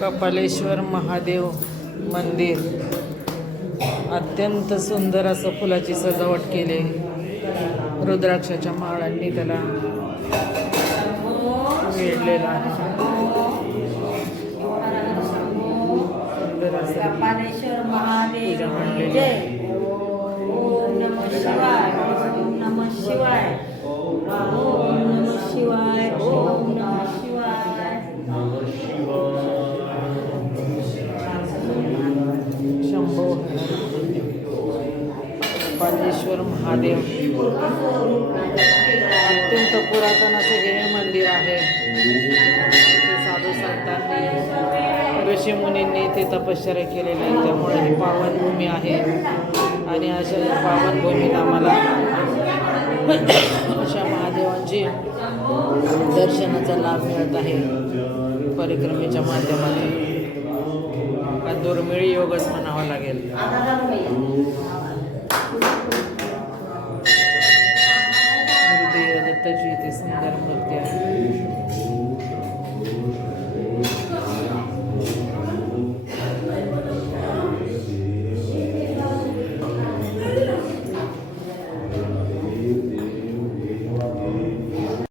कपालेश्वर महादेव मंदिर अत्यंत सुंदर असं फुलाची सजावट केली. रुद्राक्षाच्या माळांनी त्याला वेढलेला आहे. सुंदर असं कपालेश्वर महादेव जय. ओम नमः शिवाय. ओम नमः शिवाय. ओम नमः शिवाय. ओम नमः शिवाय. शंभो कपालेश्वर महादेव अत्यंत पुरातन असं हे मंदिर आहे. ते साधू संतांनी ऋषीमुनींनी ते तपश्चर्या केलेले आहे. त्यामुळे ही पावनभूमी आहे आणि अशा या पावनभूमीत आम्हाला अशा महादेवांची दर्शनाचा लाभ मिळत आहे परिक्रमेच्या माध्यमातून. हा दुर्मिळ योगच म्हणावा लागेल.